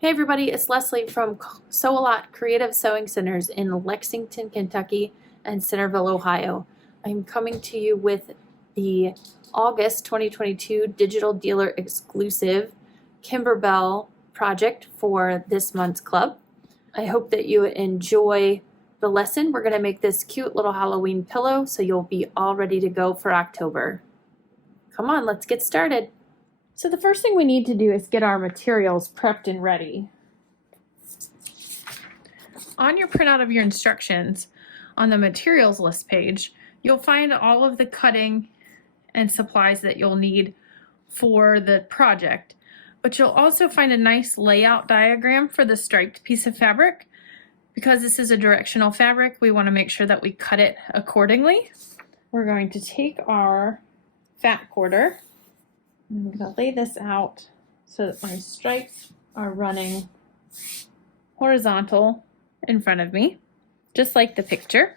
Hey everybody, it's Leslie from Sew A Lot Creative Sewing Centers in Lexington, Kentucky and Centerville, Ohio. I'm coming to you with the August 2022 Digital Dealer Exclusive Kimberbell project for this month's club. I hope that you enjoy the lesson. We're going to make this cute little Halloween pillow so you'll be all ready to go for October. Come on, let's get started. So the first thing we need to do is get our materials prepped and ready. On your printout of your instructions, on the materials list page, you'll find all of the cutting and supplies that you'll need for the project. But you'll also find a nice layout diagram for the striped piece of fabric. Because this is a directional fabric, we want to make sure that we cut it accordingly. We're going to take our fat quarter. I'm going to lay this out so that my stripes are running horizontal in front of me, just like the picture.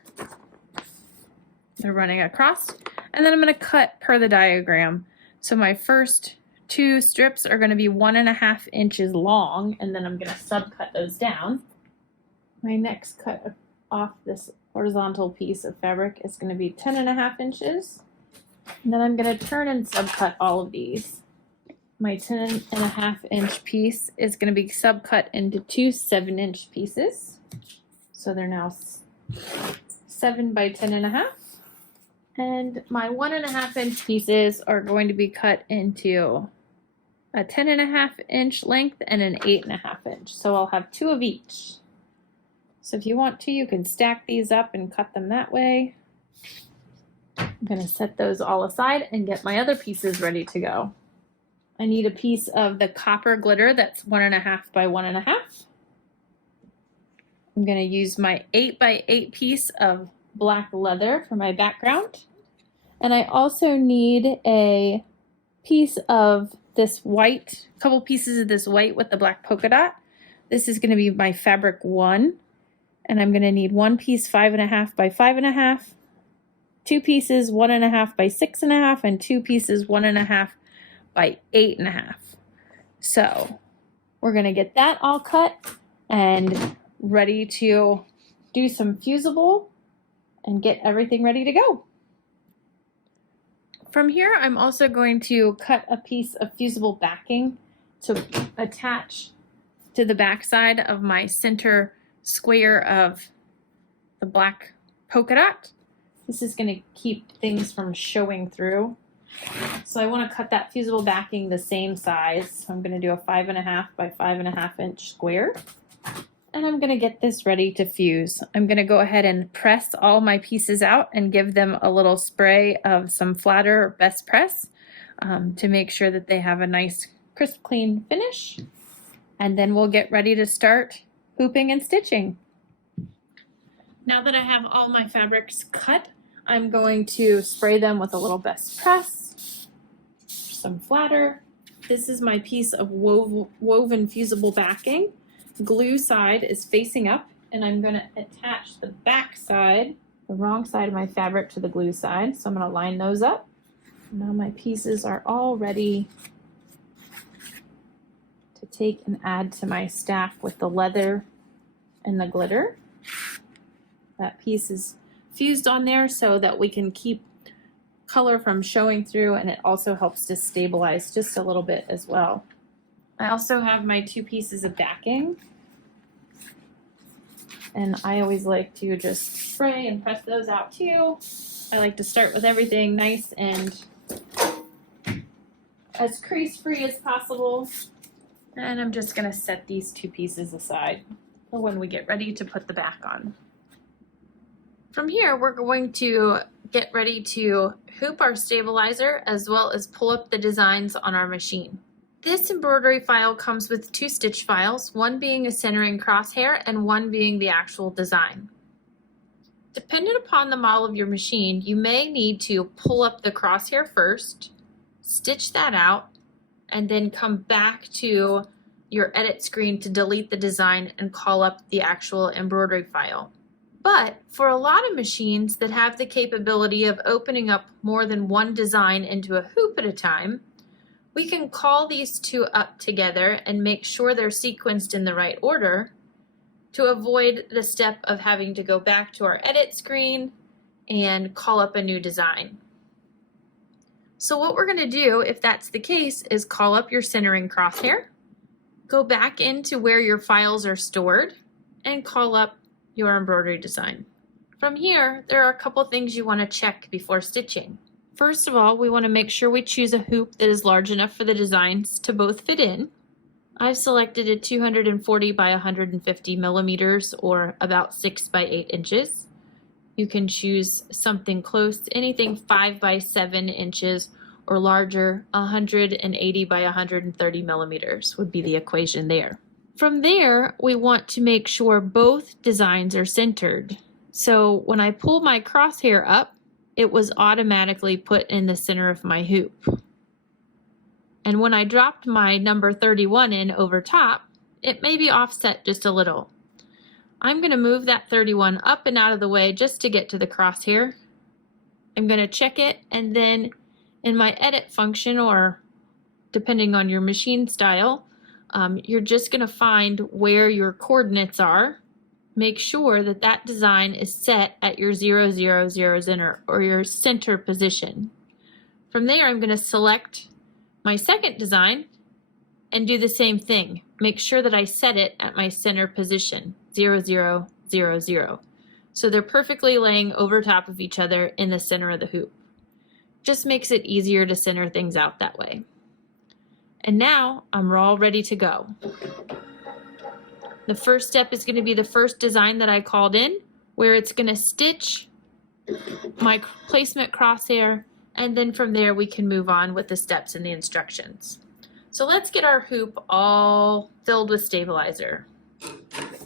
They're running across, and then I'm going to cut per the diagram. So my first two strips are going to be 1.5 inches long, and then I'm going to subcut those down. My next cut off this horizontal piece of fabric is going to be 10.5 inches. And then I'm going to turn and subcut all of these. My 10.5 inch piece is going to be subcut into two 7-inch pieces. So they're now 7 by 10.5. And my 1.5 inch pieces are going to be cut into a 10.5 inch length and an 8.5 inch. So I'll have 2 of each. So if you want to, you can stack these up and cut them that way. I'm going to set those all aside and get my other pieces ready to go. I need a piece of the copper glitter that's 1.5 by 1.5. I'm going to use my 8 by 8 piece of black leather for my background. And I also need a piece of this white, a couple pieces of this white with the black polka dot. This is going to be my fabric 1. And I'm going to need one piece 5.5 by 5.5. 2 pieces 1.5 by 6.5, and 2 pieces 1.5 by 8.5. So we're going to get that all cut and ready to do some fusible and get everything ready to go. From here, I'm also going to cut a piece of fusible backing to attach to the back side of my center square of the black polka dot. This is going to keep things from showing through. So I want to cut that fusible backing the same size. So I'm going to do a 5.5 by 5.5 inch square. And I'm going to get this ready to fuse. I'm going to go ahead and press all my pieces out and give them a little spray of some flatter best press to make sure that they have a nice crisp clean finish. And then we'll get ready to start hooping and stitching. Now that I have all my fabrics cut, I'm going to spray them with a little best press, some flatter. This is my piece of woven fusible backing. Glue side is facing up, and I'm going to attach the back side, the wrong side of my fabric, to the glue side. So I'm going to line those up. Now my pieces are all ready to take and add to my stack with the leather and the glitter. That piece is fused on there so that we can keep color from showing through, and it also helps to stabilize just a little bit as well. I also have my 2 pieces of backing, and I always like to just spray and press those out too. I like to start with everything nice and as crease free as possible, and I'm just going to set these 2 pieces aside for when we get ready to put the back on. From here, we're going to get ready to hoop our stabilizer as well as pull up the designs on our machine. This embroidery file comes with 2 stitch files, one being a centering crosshair and one being the actual design. Depending upon the model of your machine, you may need to pull up the crosshair first, stitch that out, and then come back to your edit screen to delete the design and call up the actual embroidery file. But for a lot of machines that have the capability of opening up more than one design into a hoop at a time, We can call these two up together and make sure they're sequenced in the right order to avoid the step of having to go back to our edit screen and call up a new design. So what we're going to do, if that's the case, is call up your centering crosshair, go back into where your files are stored, and call up your embroidery design. From here, there are a couple things you want to check before stitching. First of all, we want to make sure we choose a hoop that is large enough for the designs to both fit in. I've selected a 240 by 150 millimeters, or about 6 by 8 inches. You can choose something close to anything 5 by 7 inches or larger. 180 by 130 millimeters would be the equation there. From there, we want to make sure both designs are centered. So when I pull my crosshair up, it was automatically put in the center of my hoop. And when I dropped my number 31 in over top, it may be offset just a little. I'm going to move that 31 up and out of the way just to get to the crosshair. I'm going to check it, and then in my edit function, or depending on your machine style, you're just going to find where your coordinates are. Make sure that that design is set at your 0, 0, 0 center, or your center position. From there, I'm going to select my second design and do the same thing. Make sure that I set it at my center position, 0, 0, 0, 0. So they're perfectly laying over top of each other in the center of the hoop. Just makes it easier to center things out that way. And now I'm all ready to go. The first step is going to be the first design that I called in, where it's going to stitch my placement crosshair, and then from there we can move on with the steps and the instructions. So let's get our hoop all filled with stabilizer.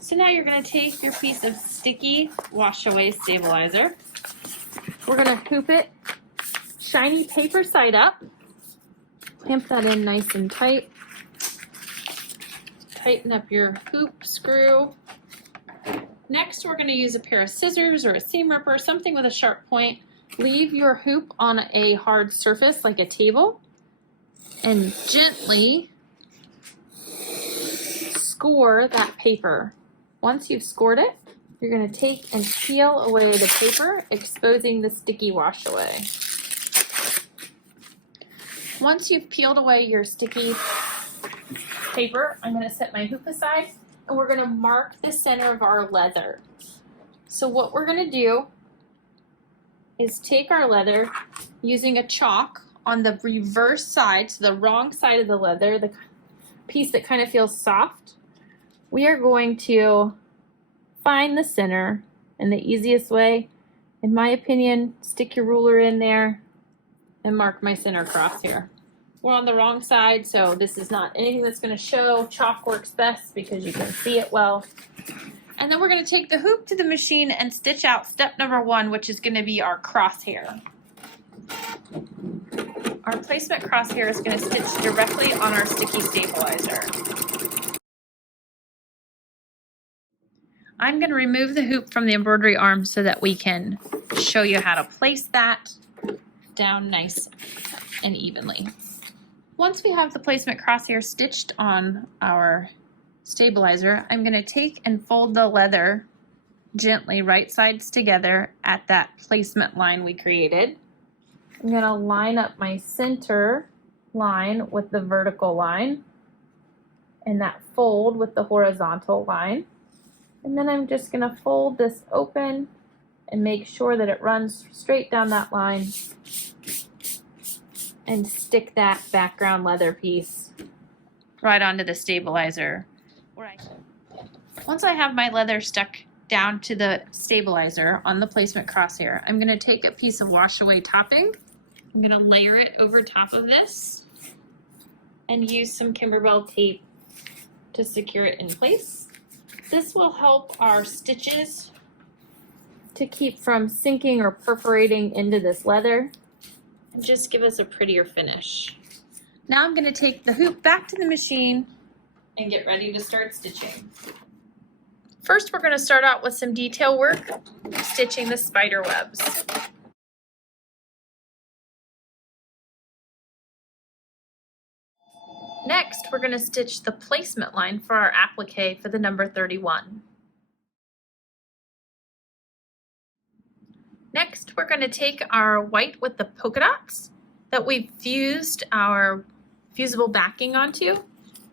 So now you're going to take your piece of sticky wash away stabilizer. We're going to hoop it shiny paper side up. Clamp that in nice and tight. Tighten up your hoop screw. Next, we're going to use a pair of scissors or a seam ripper, something with a sharp point. Leave your hoop on a hard surface like a table and gently score that paper. Once you've scored it, you're going to take and peel away the paper, exposing the sticky wash away. Once you've peeled away your sticky paper, I'm going to set my hoop aside, and we're going to mark the center of our leather. So what we're going to do is take our leather using a chalk on the reverse side, so the wrong side of the leather, the piece that kind of feels soft. We are going to find the center, and the easiest way, in my opinion, stick your ruler in there and mark my center crosshair. We're on the wrong side, so this is not anything that's going to show. Chalk works best because you can see it well. And then we're going to take the hoop to the machine and stitch out step number 1, which is going to be our crosshair. Our placement crosshair is going to stitch directly on our sticky stabilizer. I'm going to remove the hoop from the embroidery arm so that we can show you how to place that down nice and evenly. Once we have the placement crosshair stitched on our stabilizer, I'm going to take and fold the leather gently right sides together at that placement line we created. I'm going to line up my center line with the vertical line and that fold with the horizontal line. And then I'm just going to fold this open and make sure that it runs straight down that line and stick that background leather piece right onto the stabilizer. Once I have my leather stuck down to the stabilizer on the placement crosshair, I'm going to take a piece of wash away topping. I'm going to layer it over top of this and use some Kimberbell tape to secure it in place. This will help our stitches to keep from sinking or perforating into this leather and just give us a prettier finish. Now I'm going to take the hoop back to the machine and get ready to start stitching. First, we're going to start out with some detail work, stitching the spider webs. Next, we're going to stitch the placement line for our applique for the number 31. Next, we're going to take our white with the polka dots that we've fused our fusible backing onto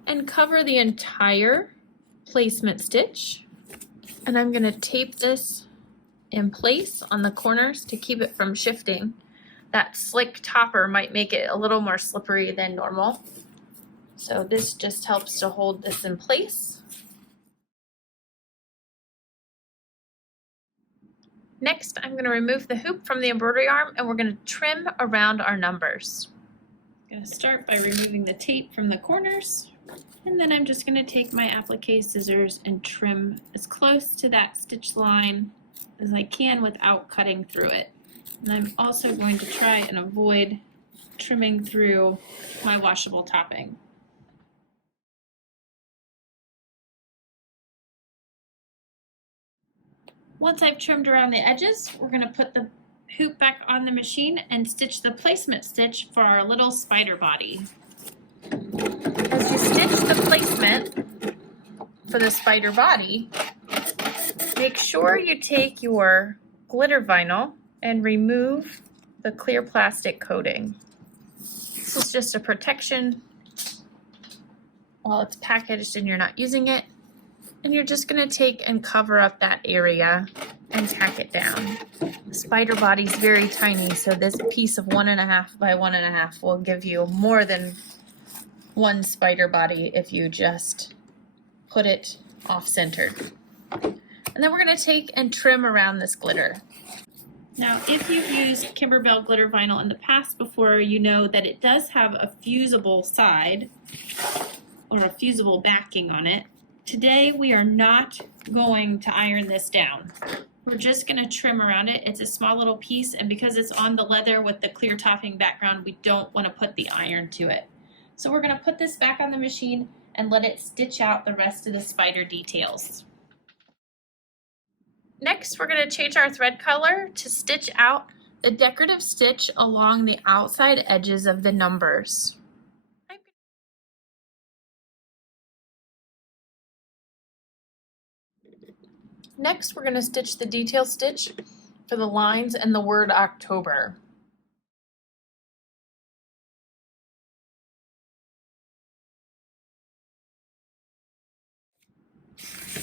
and cover the entire placement stitch. And I'm going to tape this in place on the corners to keep it from shifting. That slick topper might make it a little more slippery than normal. So this just helps to hold this in place. Next, I'm going to remove the hoop from the embroidery arm and we're going to trim around our numbers. I'm going to start by removing the tape from the corners, and then I'm just going to take my applique scissors and trim as close to that stitch line as I can without cutting through it. And I'm also going to try and avoid trimming through my washable topping. Once I've trimmed around the edges, we're going to put the hoop back on the machine and stitch the placement stitch for our little spider body. As you stitch the placement for the spider body, make sure you take your glitter vinyl and remove the clear plastic coating. This is just a protection while it's packaged and you're not using it. And you're just going to take and cover up that area and tack it down. The spider body is very tiny, so this piece of 1.5 by 1.5 will give you more than one spider body if you just put it off-centered. And then we're going to take and trim around this glitter. Now, if you've used Kimberbell glitter vinyl in the past before, you know that it does have a fusible side or a fusible backing on it. Today, we are not going to iron this down. We're just going to trim around it. It's a small little piece, and because it's on the leather with the clear topping background, we don't want to put the iron to it. So we're going to put this back on the machine and let it stitch out the rest of the spider details. Next, we're going to change our thread color to stitch out the decorative stitch along the outside edges of the numbers. Next, we're going to stitch the detail stitch for the lines and the word October.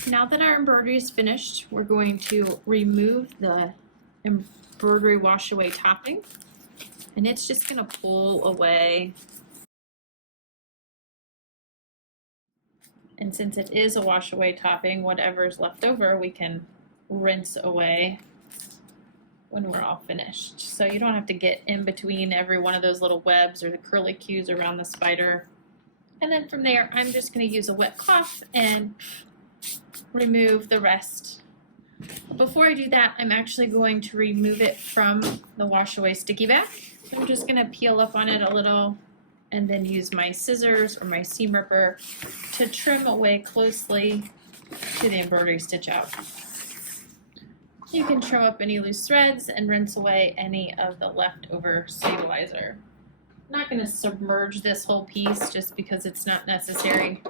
Now that our embroidery is finished, we're going to remove the embroidery wash away topping, and it's just going to pull away. And since it is a wash away topping, whatever's left over we can rinse away when we're all finished. So you don't have to get in between every one of those little webs or the curlicues around the spider. And then from there, I'm just going to use a wet cloth and remove the rest. Before I do that, I'm actually going to remove it from the wash away sticky back. So I'm just going to peel up on it a little and then use my scissors or my seam ripper to trim away closely to the embroidery stitch out. You can trim up any loose threads and rinse away any of the leftover stabilizer. I'm not going to submerge this whole piece just because it's not necessary.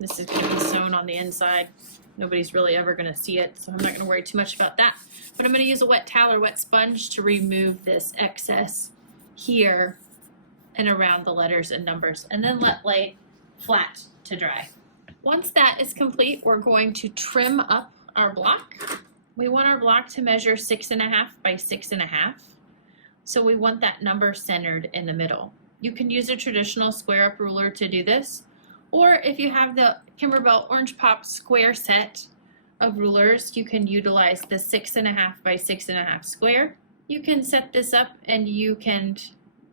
This is going to be sewn on the inside. Nobody's really ever going to see it, so I'm not going to worry too much about that. But I'm going to use a wet towel or wet sponge to remove this excess here and around the letters and numbers, and then let lay flat to dry. Once that is complete, we're going to trim up our block. We want our block to measure 6.5 by 6.5. So we want that number centered in the middle. You can use a traditional square up ruler to do this, or if you have the Kimberbell Orange Pop square set of rulers, you can utilize the 6.5 by 6.5 square. You can set this up and you can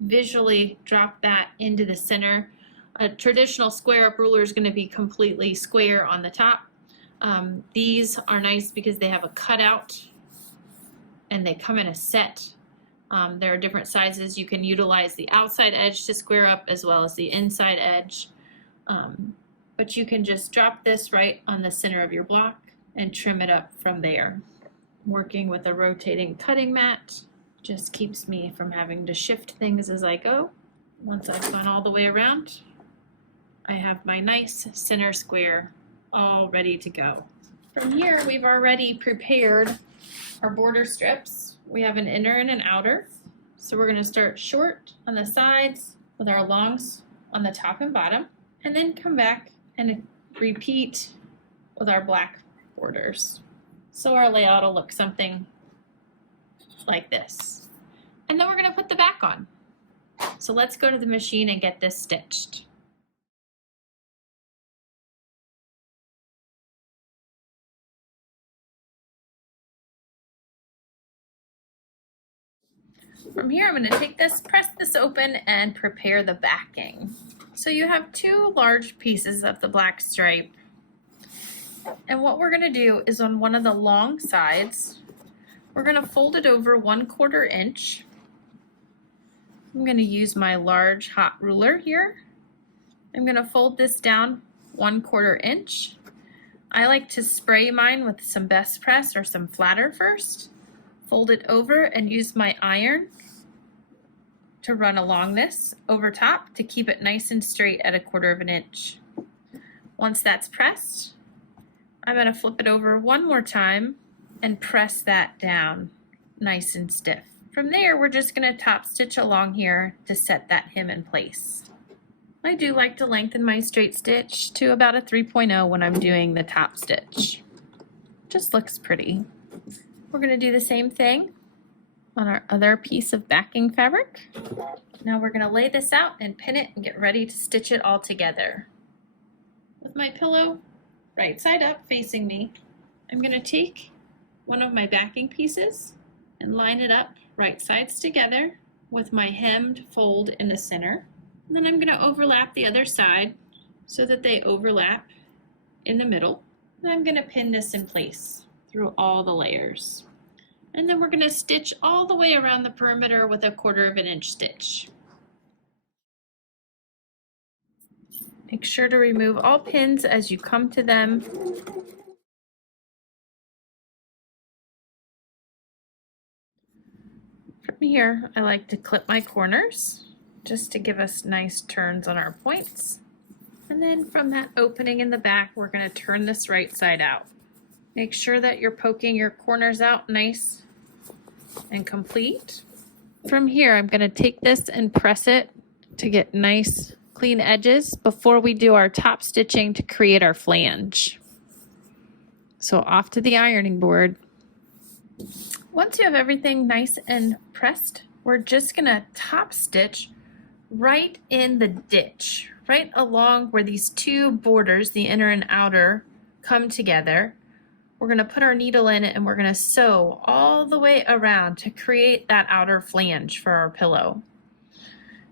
visually drop that into the center. A traditional square up ruler is going to be completely square on the top. These are nice because they have a cutout and they come in a set. There are different sizes. You can utilize the outside edge to square up as well as the inside edge. But you can just drop this right on the center of your block and trim it up from there. Working with a rotating cutting mat just keeps me from having to shift things as I go. Once I've gone all the way around, I have my nice center square all ready to go. From here, we've already prepared our border strips. We have an inner and an outer. So we're gonna start short on the sides with our longs on the top and bottom, and then come back and repeat with our black borders. So our layout will look something like this. And then we're gonna put the back on. So let's go to the machine and get this stitched. From here, I'm going to take this, press this open, and prepare the backing. So you have two large pieces of the black stripe. And what we're going to do is on one of the long sides, we're going to fold it over 1/4 inch. I'm going to use my large hot ruler here. I'm going to fold this down 1/4 inch. I like to spray mine with some best press or some flatter first. Fold it over and use my iron to run along this over top to keep it nice and straight at 1/4 inch. Once that's pressed, I'm going to flip it over one more time and press that down nice and stiff. From there, we're just going to top stitch along here to set that hem in place. I do like to lengthen my straight stitch to about a 3.0 when I'm doing the top stitch. Just looks pretty. We're going to do the same thing on our other piece of backing fabric. Now we're going to lay this out and pin it and get ready to stitch it all together. With my pillow right side up facing me, I'm going to take one of my backing pieces and line it up right sides together with my hemmed fold in the center. And then I'm going to overlap the other side so that they overlap in the middle. And I'm going to pin this in place through all the layers. And then we're going to stitch all the way around the perimeter with 1/4 inch stitch. Make sure to remove all pins as you come to them. From here, I like to clip my corners just to give us nice turns on our points. And then from that opening in the back, we're going to turn this right side out. Make sure that you're poking your corners out nice and complete. From here, I'm going to take this and press it to get nice clean edges before we do our top stitching to create our flange. So off to the ironing board. Once you have everything nice and pressed, we're just going to top stitch right in the ditch, right along where these two borders, the inner and outer, come together. We're going to put our needle in it and we're going to sew all the way around to create that outer flange for our pillow.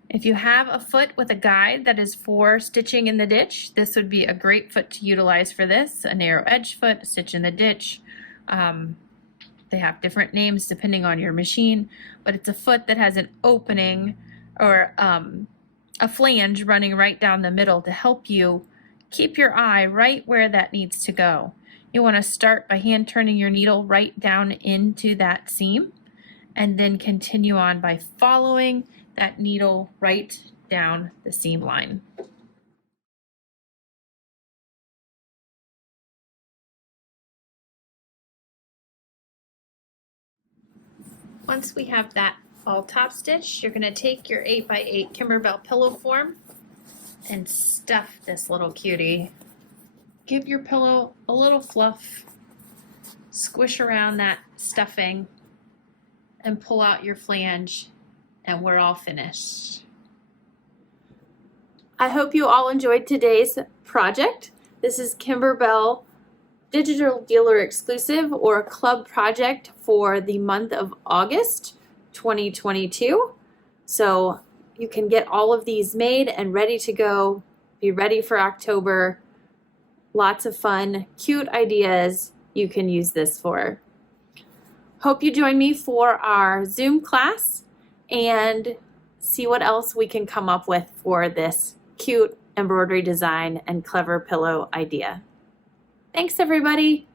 If you have a foot with a guide that is for stitching in the ditch, this would be a great foot to utilize for this. A narrow edge foot, stitch in the ditch. They have different names depending on your machine, but it's a foot that has an opening or a flange running right down the middle to help you keep your eye right where that needs to go. You want to start by hand turning your needle right down into that seam and then continue on by following that needle right down the seam line. Once we have that all top stitched, you're going to take your 8x8 Kimberbell pillow form and stuff this little cutie. Give your pillow a little fluff, squish around that stuffing, and pull out your flange, and we're all finished. I hope you all enjoyed today's project. This is Kimberbell Digital Dealer Exclusive or Club project for the month of August 2022. So you can get all of these made and ready to go. Be ready for October. Lots of fun, cute ideas you can use this for. Hope you join me for our Zoom class and see what else we can come up with for this cute embroidery design and clever pillow idea. Thanks, everybody.